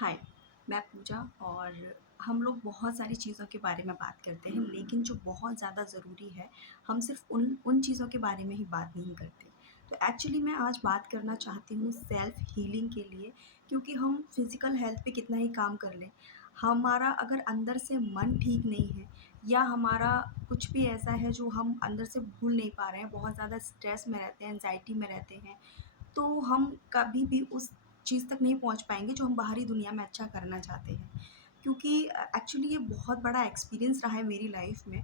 हाय, मैं पूजा और हम लोग बहुत सारी चीज़ों के बारे में बात करते हैं, लेकिन जो बहुत ज़्यादा ज़रूरी है, हम सिर्फ़ उन उन चीज़ों के बारे में ही बात नहीं करते। तो एक्चुअली मैं आज बात करना चाहती हूँ सेल्फ़ हीलिंग के लिए, क्योंकि हम फ़िज़िकल हेल्थ पे कितना ही काम कर लें, हमारा अगर अंदर से मन ठीक नहीं है या हमारा कुछ भी ऐसा है जो हम अंदर से भूल नहीं पा रहे हैं, बहुत ज़्यादा स्ट्रेस में रहते हैं, एंग्ज़ायटी में रहते हैं, तो हम कभी भी उस चीज़ तक नहीं पहुँच पाएँगे जो हम बाहरी दुनिया में अच्छा करना चाहते हैं। क्योंकि एक्चुअली ये बहुत बड़ा एक्सपीरियंस रहा है मेरी लाइफ़ में।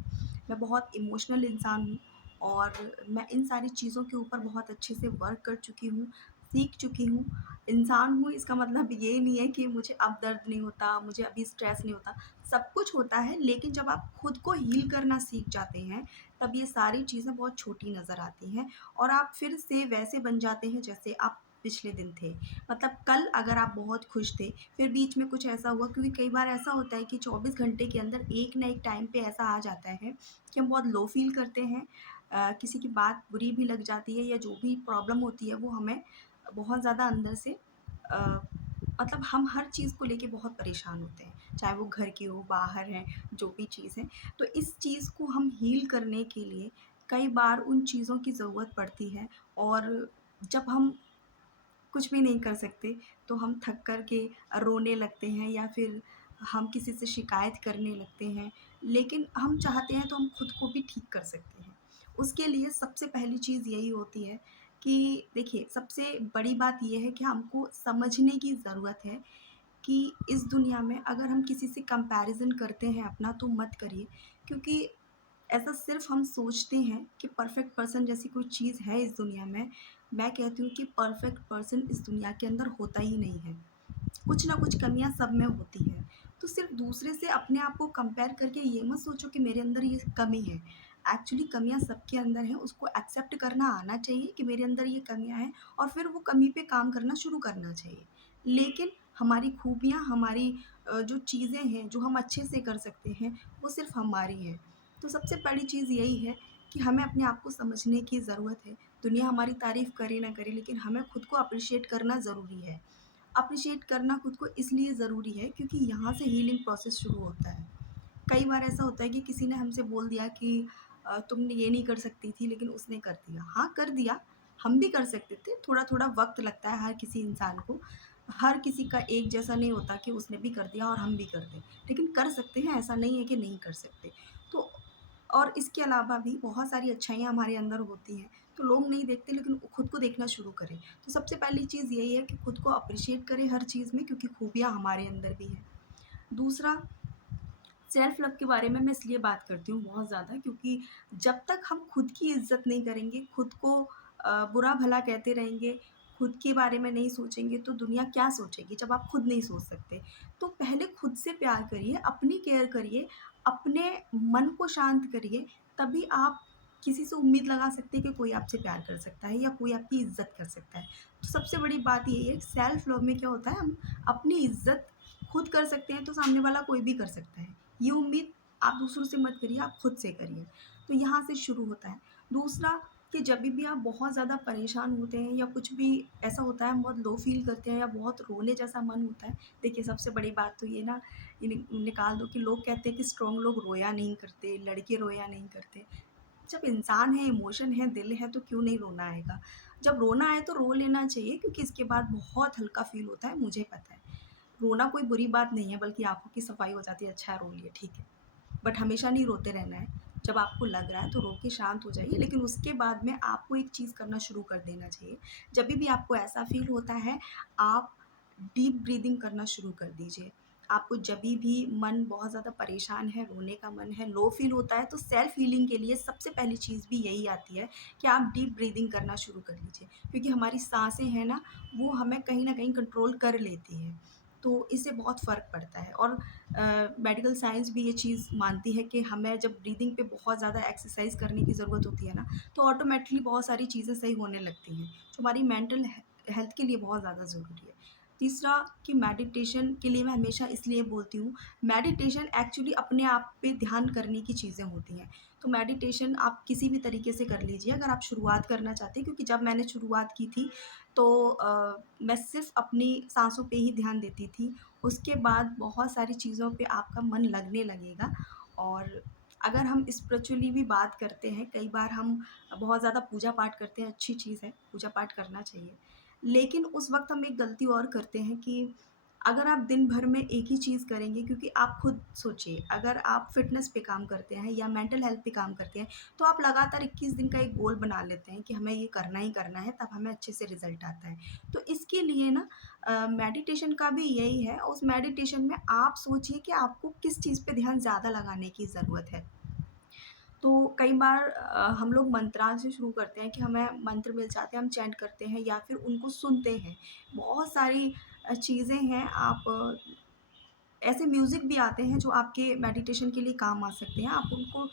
मैं बहुत इमोशनल इंसान हूँ और मैं इन सारी चीज़ों के ऊपर बहुत अच्छे से वर्क कर चुकी हूँ, सीख चुकी हूँ। इंसान हूँ इसका मतलब ये नहीं है कि मुझे अब दर्द नहीं होता, मुझे अभी स्ट्रेस नहीं होता। सब कुछ होता है, लेकिन जब आप खुद को हील करना सीख जाते हैं, तब ये सारी चीज़ें बहुत छोटी नज़र आती हैं और आप फिर से वैसे बन जाते हैं जैसे आप पिछले दिन थे। मतलब कल अगर आप बहुत खुश थे, फिर बीच में कुछ ऐसा हुआ, क्योंकि कई बार ऐसा होता है कि 24 घंटे के अंदर एक ना एक टाइम पे ऐसा आ जाता है कि हम बहुत लो फ़ील करते हैं। किसी की बात बुरी भी लग जाती है या जो भी प्रॉब्लम होती है वो हमें बहुत ज़्यादा अंदर से अ, मतलब हम हर चीज़ को लेके बहुत परेशान होते हैं, चाहे वो घर की हो, बाहर है, जो भी चीज़ है। तो इस चीज़ को हम हील करने के लिए कई बार उन चीज़ों की ज़रूरत पड़ती है और जब हम कुछ भी नहीं कर सकते, तो हम थक कर के रोने लगते हैं या फिर हम किसी से शिकायत करने लगते हैं। लेकिन हम चाहते हैं तो हम खुद को भी ठीक कर सकते हैं। उसके लिए सबसे पहली चीज़ यही होती है कि देखिए, सबसे बड़ी बात ये है कि हमको समझने की ज़रूरत है कि इस दुनिया में अगर हम किसी से कंपैरिज़न करते हैं अपना, तो मत करिए, क्योंकि ऐसा सिर्फ़ हम सोचते हैं कि परफ़ेक्ट पर्सन जैसी कोई चीज़ है इस दुनिया में। मैं कहती हूँ कि परफ़ेक्ट पर्सन इस दुनिया के अंदर होता ही नहीं है। कुछ ना कुछ कमियाँ सब में होती हैं। तो सिर्फ़ दूसरे से अपने आप को कंपेयर करके ये मत सोचो कि मेरे अंदर ये कमी है। एक्चुअली कमियाँ सबके अंदर हैं, उसको एक्सेप्ट करना आना चाहिए कि मेरे अंदर ये कमियाँ हैं और फिर वो कमी पे काम करना शुरू करना चाहिए। लेकिन हमारी खूबियाँ, हमारी जो चीज़ें हैं, जो हम अच्छे से कर सकते हैं, वो सिर्फ़ हमारी हैं। तो सबसे बड़ी चीज़ यही है कि हमें अपने आप को समझने की ज़रूरत है। दुनिया हमारी तारीफ़ करे ना करे, लेकिन हमें खुद को एप्रिशिएट करना ज़रूरी है। एप्रिशिएट करना खुद को इसलिए ज़रूरी है क्योंकि यहाँ से हीलिंग प्रोसेस शुरू होता है। कई बार ऐसा होता है कि किसी ने हमसे बोल दिया कि तुम ये नहीं कर सकती थी, लेकिन उसने कर दिया। हाँ, कर दिया, हम भी कर सकते थे, थोड़ा-थोड़ा वक़्त लगता है हर किसी इंसान को। हर किसी का एक जैसा नहीं होता कि उसने भी कर दिया और हम भी कर दें। लेकिन कर सकते हैं, ऐसा नहीं है कि नहीं कर सकते। तो और इसके अलावा भी बहुत सारी अच्छाइयाँ हमारे अंदर होती हैं, तो लोग नहीं देखते, लेकिन खुद को देखना शुरू करें। तो सबसे पहली चीज़ यही है कि खुद को एप्रिशिएट करें हर चीज़ में, क्योंकि खूबियाँ हमारे अंदर भी हैं। दूसरा, सेल्फ लव के बारे में मैं इसलिए बात करती हूँ बहुत ज़्यादा, क्योंकि जब तक हम खुद की इज़्ज़त नहीं करेंगे, खुद को बुरा-भला कहते रहेंगे, खुद के बारे में नहीं सोचेंगे, तो दुनिया क्या सोचेगी जब आप खुद नहीं सोच सकते। तो पहले खुद से प्यार करिए, अपनी केयर करिए, अपने मन को शांत करिए, तभी आप किसी से उम्मीद लगा सकते हैं कि कोई आपसे प्यार कर सकता है या कोई आपकी इज़्ज़त कर सकता है। तो सबसे बड़ी बात यही है, सेल्फ लव में क्या होता है, हम अपनी इज़्ज़त खुद कर सकते हैं, तो सामने वाला कोई भी कर सकता है। ये उम्मीद आप दूसरों से मत करिए, आप खुद से करिए। तो यहाँ से शुरू होता है। दूसरा, कि जभी भी आप बहुत ज़्यादा परेशान होते हैं या कुछ भी ऐसा होता है, हम बहुत लो फ़ील करते हैं या बहुत रोने जैसा मन होता है, देखिए सबसे बड़ी बात तो ये ना निकाल दो कि लोग कहते हैं कि स्ट्रॉन्ग लोग रोया नहीं करते, लड़के रोया नहीं करते। जब इंसान है, इमोशन है, दिल है, तो क्यों नहीं रोना आएगा? जब रोना आए तो रो लेना चाहिए, क्योंकि इसके बाद बहुत हल्का फ़ील होता है, मुझे पता है। रोना कोई बुरी बात नहीं है, बल्कि आँखों की सफाई हो जाती है, अच्छा है रो लिए, ठीक है। बट हमेशा नहीं रोते रहना है। जब आपको लग रहा है तो रो के शांत हो जाइए, लेकिन उसके बाद में आपको एक चीज़ करना शुरू कर देना चाहिए। जभी भी आपको ऐसा फ़ील होता है, आप डीप ब्रीथिंग करना शुरू कर दीजिए। आपको जभी भी मन बहुत ज़्यादा परेशान है, रोने का मन है, लो फ़ील होता है, तो सेल्फ हीलिंग के लिए सबसे पहली चीज़ भी यही आती है कि आप डीप ब्रीथिंग करना शुरू कर लीजिए। क्योंकि हमारी साँसें हैं ना, वो हमें कहीं न कहीं कंट्रोल कर लेती हैं। तो इससे बहुत फ़र्क पड़ता है और मेडिकल साइंस भी ये चीज़ मानती है कि हमें जब ब्रीदिंग पे बहुत ज़्यादा एक्सरसाइज़ करने की ज़रूरत होती है ना, तो ऑटोमेटिकली बहुत सारी चीज़ें सही होने लगती हैं, जो हमारी मेंटल हेल्थ के लिए बहुत ज़्यादा ज़रूरी है। तीसरा कि मेडिटेशन के लिए मैं हमेशा इसलिए बोलती हूँ, मेडिटेशन एक्चुअली अपने आप पे ध्यान करने की चीज़ें होती हैं। तो मेडिटेशन आप किसी भी तरीके से कर लीजिए अगर आप शुरुआत करना चाहते हैं, क्योंकि जब मैंने शुरुआत की थी तो मैं सिर्फ़ अपनी साँसों पे ही ध्यान देती थी। उसके बाद बहुत सारी चीज़ों पे आपका मन लगने लगेगा। और अगर हम स्पिरिचुअली भी बात करते हैं, कई बार हम बहुत ज़्यादा पूजा-पाठ करते हैं, अच्छी चीज़ है, पूजा-पाठ करना चाहिए। लेकिन उस वक़्त हम एक गलती और करते हैं कि अगर आप दिन भर में एक ही चीज़ करेंगे, क्योंकि आप खुद सोचिए, अगर आप फ़िटनेस पे काम करते हैं या मेंटल हेल्थ पे काम करते हैं, तो आप लगातार 21 दिन का एक गोल बना लेते हैं कि हमें ये करना ही करना है, तब हमें अच्छे से रिज़ल्ट आता है। तो इसके लिए ना मेडिटेशन का भी यही है, उस मेडिटेशन में आप सोचिए कि आपको किस चीज़ पे ध्यान ज़्यादा लगाने की ज़रूरत है। तो कई बार हम लोग मंत्रान से शुरू करते हैं कि हमें मंत्र मिल जाते हैं, हम चैंट करते हैं या फिर उनको सुनते हैं। बहुत सारी चीज़ें हैं, आप ऐसे म्यूज़िक भी आते हैं जो आपके मेडिटेशन के लिए काम आ सकते हैं। आप उनको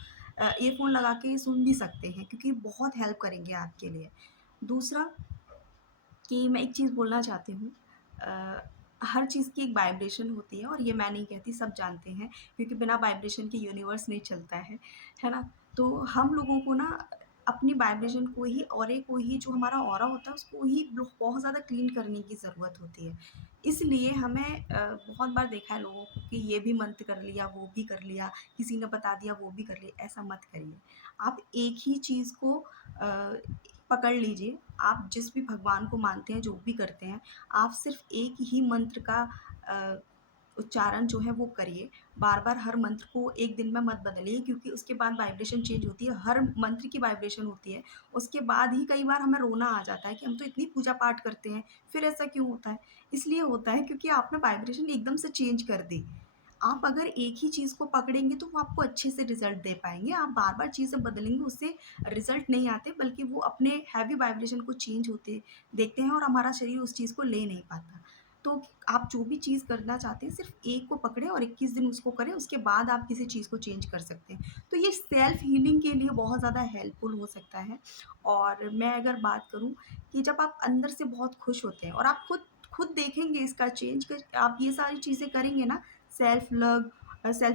ईयरफ़ोन लगा के सुन भी सकते हैं, क्योंकि बहुत हेल्प करेंगे आपके लिए। दूसरा कि मैं एक चीज़ बोलना चाहती हूँ, अ, हर चीज़ की एक वाइब्रेशन होती है, और ये मैं नहीं कहती, सब जानते हैं, क्योंकि बिना वाइब्रेशन के यूनिवर्स नहीं चलता है ना? तो हम लोगों को ना अपनी वाइब्रेशन को ही, ऑरे को ही, जो हमारा ऑरा होता है उसको ही बहुत ज़्यादा क्लीन करने की ज़रूरत होती है। इसलिए हमें बहुत बार देखा है लोगों को कि ये भी मंत्र कर लिया, वो भी कर लिया, किसी ने बता दिया वो भी कर लिया, ऐसा मत करिए। आप एक ही चीज़ को पकड़ लीजिए। आप जिस भी भगवान को मानते हैं, जो भी करते हैं, आप सिर्फ़ एक ही मंत्र का अ, उच्चारण जो है वो करिए। बार-बार हर मंत्र को एक दिन में मत बदलिए, क्योंकि उसके बाद वाइब्रेशन चेंज होती है, हर मंत्र की वाइब्रेशन होती है। उसके बाद ही कई बार हमें रोना आ जाता है कि हम तो इतनी पूजा-पाठ करते हैं, फिर ऐसा क्यों होता है? इसलिए होता है क्योंकि आपने वाइब्रेशन एकदम से चेंज कर दी। आप अगर एक ही चीज़ को पकड़ेंगे तो वो आपको अच्छे से रिज़ल्ट दे पाएँगे। आप बार-बार चीज़ें बदलेंगे, उससे रिज़ल्ट नहीं आते, बल्कि वो अपने हैवी वाइब्रेशन को चेंज होते देखते हैं और हमारा शरीर उस चीज़ को ले नहीं पाता। तो आप जो भी चीज़ करना चाहते हैं, सिर्फ़ एक को पकड़ें और 21 दिन उसको करें, उसके बाद आप किसी चीज़ को चेंज कर सकते हैं। तो ये सेल्फ हीलिंग के लिए बहुत ज़्यादा हेल्पफुल हो सकता है। और मैं अगर बात करूँ कि जब आप अंदर से बहुत खुश होते हैं और आप खुद देखेंगे इसका चेंज, क आप ये सारी चीज़ें करेंगे ना, सेल्फ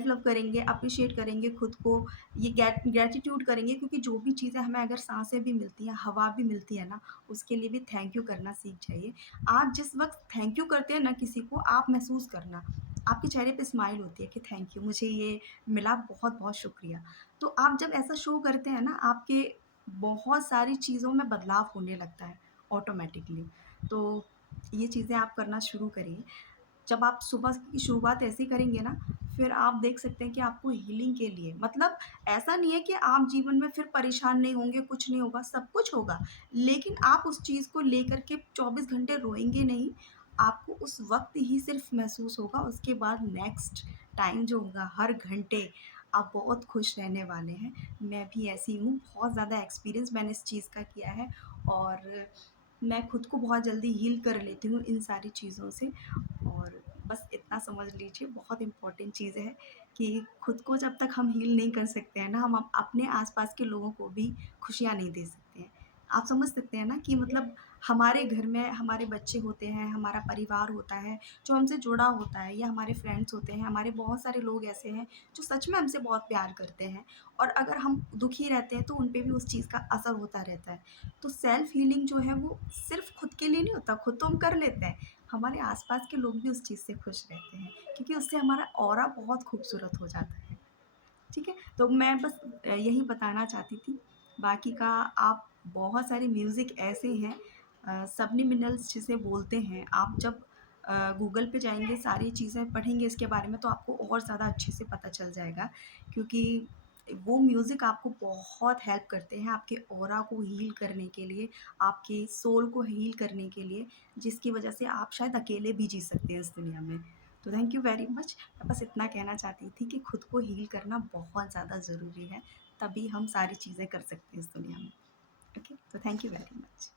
लव करेंगे, एप्रिशिएट करेंगे खुद को, ये ग्रैटिट्यूड करेंगे, क्योंकि जो भी चीज़ें हमें अगर साँसें भी मिलती हैं, हवा भी मिलती है ना, उसके लिए भी थैंक यू करना सीख जाइए। आप जिस वक़्त थैंक यू करते हैं ना किसी को, आप महसूस करना, आपके चेहरे पे स्माइल होती है कि थैंक यू, मुझे ये मिला, बहुत-बहुत शुक्रिया। तो आप जब ऐसा शो करते हैं ना, आपके बहुत सारी चीज़ों में बदलाव होने लगता है ऑटोमैटिकली। तो ये चीज़ें आप करना शुरू करिए। जब आप सुबह की शुरुआत ऐसे ही करेंगे ना, फिर आप देख सकते हैं कि आपको हीलिंग के लिए, मतलब ऐसा नहीं है कि आप जीवन में फिर परेशान नहीं होंगे, कुछ नहीं होगा, सब कुछ होगा। लेकिन आप उस चीज़ को लेकर के 24 घंटे रोएँगे नहीं, आपको उस वक़्त ही सिर्फ़ महसूस होगा, उसके बाद नेक्स्ट टाइम जो होगा, हर घंटे आप बहुत खुश रहने वाले हैं। मैं भी ऐसी हूँ, बहुत ज़्यादा एक्सपीरियंस मैंने इस चीज़ का किया है, और मैं खुद को बहुत जल्दी हील कर लेती हूँ इन सारी चीज़ों से। और बस इतना समझ लीजिए, बहुत इम्पोर्टेंट चीज़ है कि खुद को जब तक हम हील नहीं कर सकते हैं ना, हम अपने आस-पास के लोगों को भी खुशियाँ नहीं दे सकते हैं। आप समझ सकते हैं ना कि मतलब हमारे घर में हमारे बच्चे होते हैं, हमारा परिवार होता है, जो हमसे जुड़ा होता है, या हमारे फ्रेंड्स होते हैं, हमारे बहुत सारे लोग ऐसे हैं, जो सच में हमसे बहुत प्यार करते हैं, और अगर हम दुखी रहते हैं, तो उन पे भी उस चीज़ का असर होता रहता है। तो सेल्फ हीलिंग जो है वो सिर्फ़ खुद के लिए नहीं होता, खुद तो हम कर लेते हैं, हमारे आस-पास के लोग भी उस चीज़ से खुश रहते हैं, क्योंकि उससे हमारा ऑरा बहुत खूबसूरत हो जाता है। ठीक है? तो मैं बस यही बताना चाहती थी। बाकी का आप, बहुत सारे म्यूज़िक ऐसे हैं, सबलिमिनल्स जिसे बोलते हैं, आप जब गूगल पे जाएँगे, सारी चीज़ें पढ़ेंगे इसके बारे में, तो आपको और ज़्यादा अच्छे से पता चल जाएगा, क्योंकि वो म्यूज़िक आपको बहुत हेल्प करते हैं आपके ऑरा को हील करने के लिए, आपके सोल को हील करने के लिए, जिसकी वजह से आप शायद अकेले भी जी सकते हैं इस दुनिया में। तो थैंक यू वेरी मच। मैं बस इतना कहना चाहती थी कि खुद को हील करना बहुत ज़्यादा ज़रूरी है, तभी हम सारी चीज़ें कर सकते हैं इस दुनिया में। ओके, तो थैंक यू वेरी मच।